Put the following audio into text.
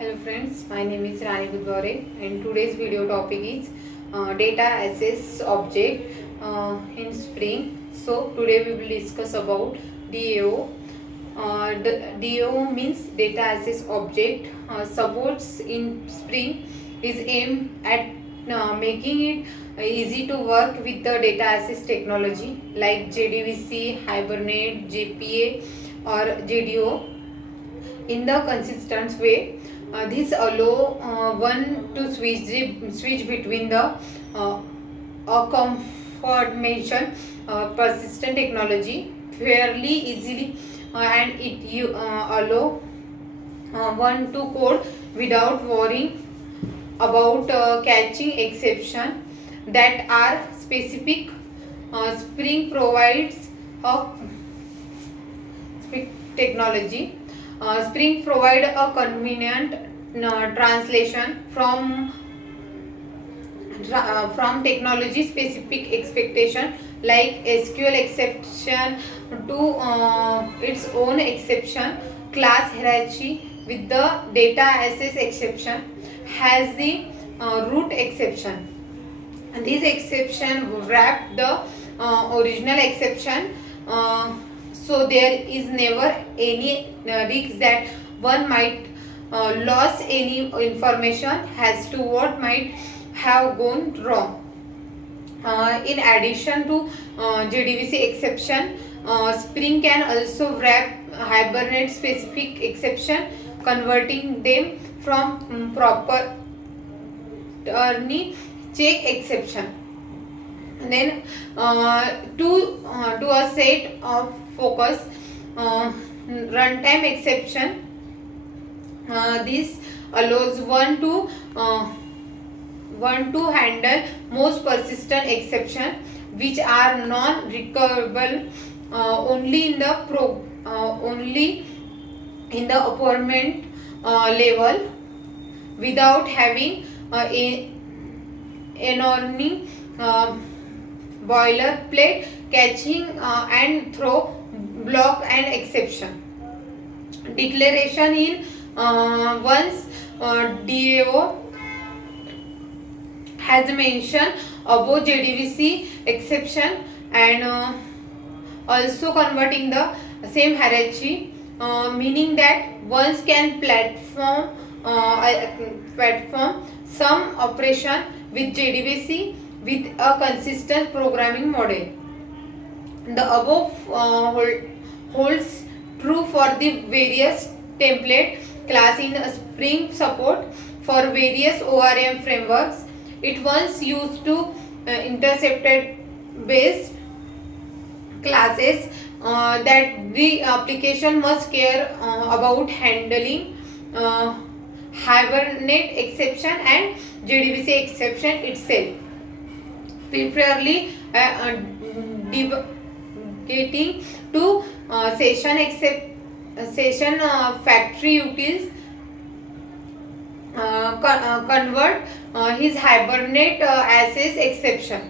Hello friends, my name is Rani Budware and today's video topic is data access object in Spring. So today we will discuss about DAO. The DAO means data access object. Supports in Spring is aimed at making it easy to work with the data access technology like JDBC, Hibernate, JPA or JDO in the consistent way. This allow one to switch between the confirmation persistent technology fairly easily, and it allow one to code without worrying about catching exception that are specific. Spring provides a technology. Spring provide a convenient translation from technology specific expectation like SQL exception to its own exception class hierarchy with the data access exception has the root exception. And this exception wrap the original exception, so there is never any risk that one might lose any information as to what might have gone wrong. In addition to JDBC exception, Spring can also wrap Hibernate specific exception, converting them from proper check exception. And then to a set of focus runtime exception. This allows one to handle most persistent exception which are non-recoverable only in the appointment level without having enormous boilerplate catching and throw block and exception declaration in once DAO has mentioned above JDBC exception and also converting the same hierarchy, meaning that once can platform some operation with JDBC with a consistent programming model. The above holds true for the various template class in Spring support for various ORM frameworks. It once used to intercepted based classes that the application must care about handling Hibernate exception and JDBC exception itself, preferably getting to session factory utils convert his Hibernate access exception.